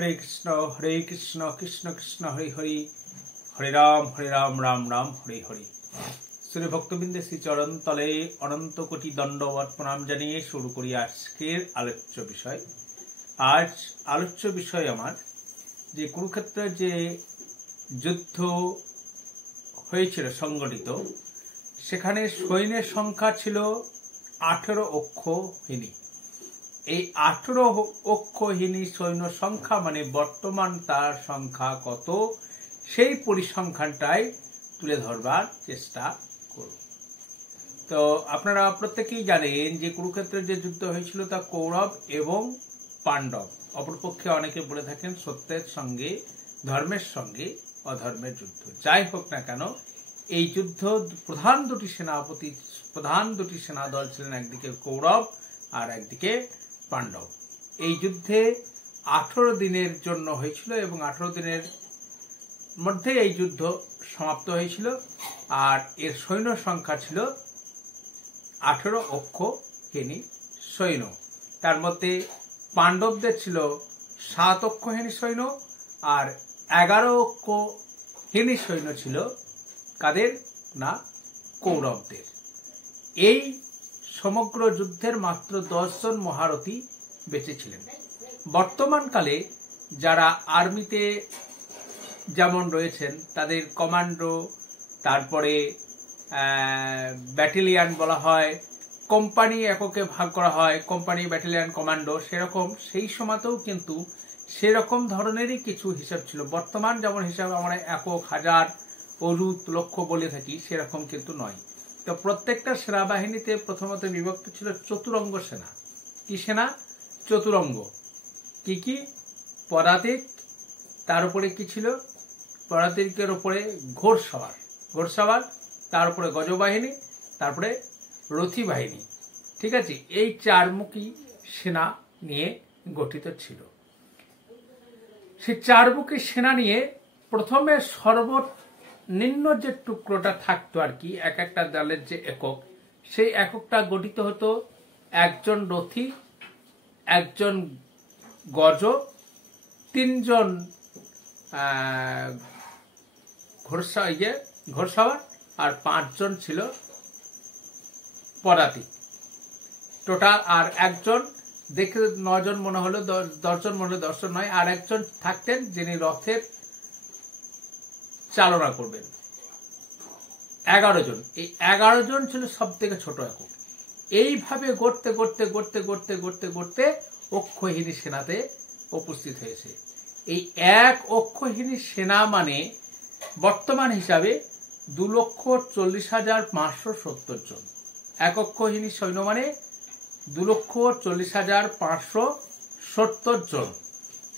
हरे कृष्ण कृष्ण कृष्ण हरे हरे हरे राम राम राम हरे हरे। श्री भक्तबिंदे श्री चरण तले अनंत कोटि दंडवत प्रणाम जानिए शुरू करी आजकेर आलोच्य विषय। आज आलोच्य विषय आमार जे कुरुक्षेत्र जे युद्ध हयेछिलो संगठित सेखाने सैन्যের संख्या छिलो 18 অক্ষহিনী। এই 18 অক্ষহিনী সৈন্য সংখ্যা মানে বর্তমান তার সংখ্যা কত সেই পরিসংখ্যানটাই তুলে ধরবার চেষ্টা করব। তো আপনারা প্রত্যেকেই জানেন যে কুরুক্ষেত্রের যে যুদ্ধ হয়েছিল তা কৌরব এবং পাণ্ডব, অপরপক্ষে অনেকে বলে থাকেন সত্যের সঙ্গে ধর্মের সঙ্গে অধর্মের যুদ্ধ। যাই হোক না কেন এই যুদ্ধ প্রধান দুটি সেনাদল ছিলেন, একদিকে কৌরব আর একদিকে পাণ্ডব। এই যুদ্ধে 18 দিনের জন্য হয়েছিল এবং 18 দিনের মধ্যে এই যুদ্ধ সমাপ্ত হয়েছিল। আর এর সৈন্য সংখ্যা ছিল 18 অক্ষহিনী সৈন্য। তার মধ্যে পাণ্ডবদের ছিল 7 অক্ষহিনী সৈন্য আর 11 অক্ষহিনী সৈন্য ছিল কাদের না কৌরবদের। এই সমগ্র যুদ্ধের মাত্র 10 জন মহারথী বেঁচে ছিলেন। বর্তমানকালে যারা আর্মিতে যেমন রয়েছেন তাদের কমান্ডো, তারপরে ব্যাটালিয়ান বলা হয়, কোম্পানি এককে ভাগ করা হয়, কোম্পানি ব্যাটালিয়ান কমান্ডো, সেরকম সেই সময়তেও কিন্তু সেরকম ধরনেরই কিছু হিসাব ছিল। বর্তমান যেমন হিসাব আমরা একক, হাজার, অযুত, লক্ষ বলে থাকি সেরকম কিন্তু নয়। তো প্রত্যেকটা সেনাবাহিনীতে প্রথমত বিভক্ত ছিল চতুরঙ্গ সেনা। কি সেনা? চতুরঙ্গ। কি কি? পদাতিক, তার উপরে কি ছিল? পদাতিকের উপরে ঘোড়সওয়ার, তার উপরে গজবাহিনী, তারপরে রথী বাহিনী। ঠিক আছে, এই চারমুখী সেনা নিয়ে গঠিত ছিল। সেই চারমুখী সেনা নিয়ে প্রথমে সর্বনিম্ন যে টুকরোটা থাকতো আর কি, এক একটা দলের যে একক, সেই এককটা গঠিত হতো একজন রথী, একজন গজ, 3 জন ঘোড়সওয়ার আর 5 জন ছিল পদাতিক টোটাল। আর একজন দেখে 9 জন মনে হলো, 10 জন মনে হলো, 10 জন নয়, আর একজন থাকতেন যিনি রথের চালনা করবেন। 11 জন। এই 11 জন ছিল সব থেকে ছোট একক। এইভাবে গড়তে অক্ষহিনী সেনাতে উপস্থিত হয়েছে। এই এক অক্ষহিনী সেনা মানে বর্তমান হিসাবে 2,40,570 জন। এক অক্ষহিনী সৈন্য মানে 2,40,570 জন।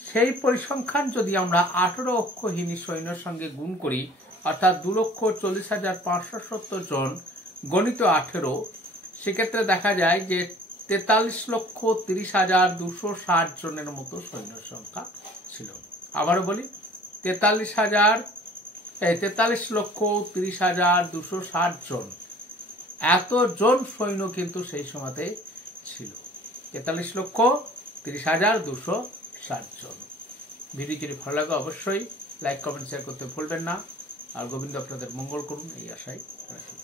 সেই পরিসংখ্যান যদি আমরা 18 অক্ষহিনী সৈন্যের সঙ্গে গুণ করি, অর্থাৎ 2,40,570 জন গণিত 18, সেক্ষেত্রে দেখা যায় যে 43,30,260 জনের মতো সৈন্য সংখ্যা ছিল। আবারও বলি, 43,30,260 জন। এত জন সৈন্য কিন্তু সেই সময়তে ছিল। 43,30,260 জন। ভিডিও যদি ভালো লাগে অবশ্যই লাইক, কমেন্ট, শেয়ার করতে ভুলবেন না। আর গোবিন্দ আপনাদের মঙ্গল করুন এই আশায় রাখি।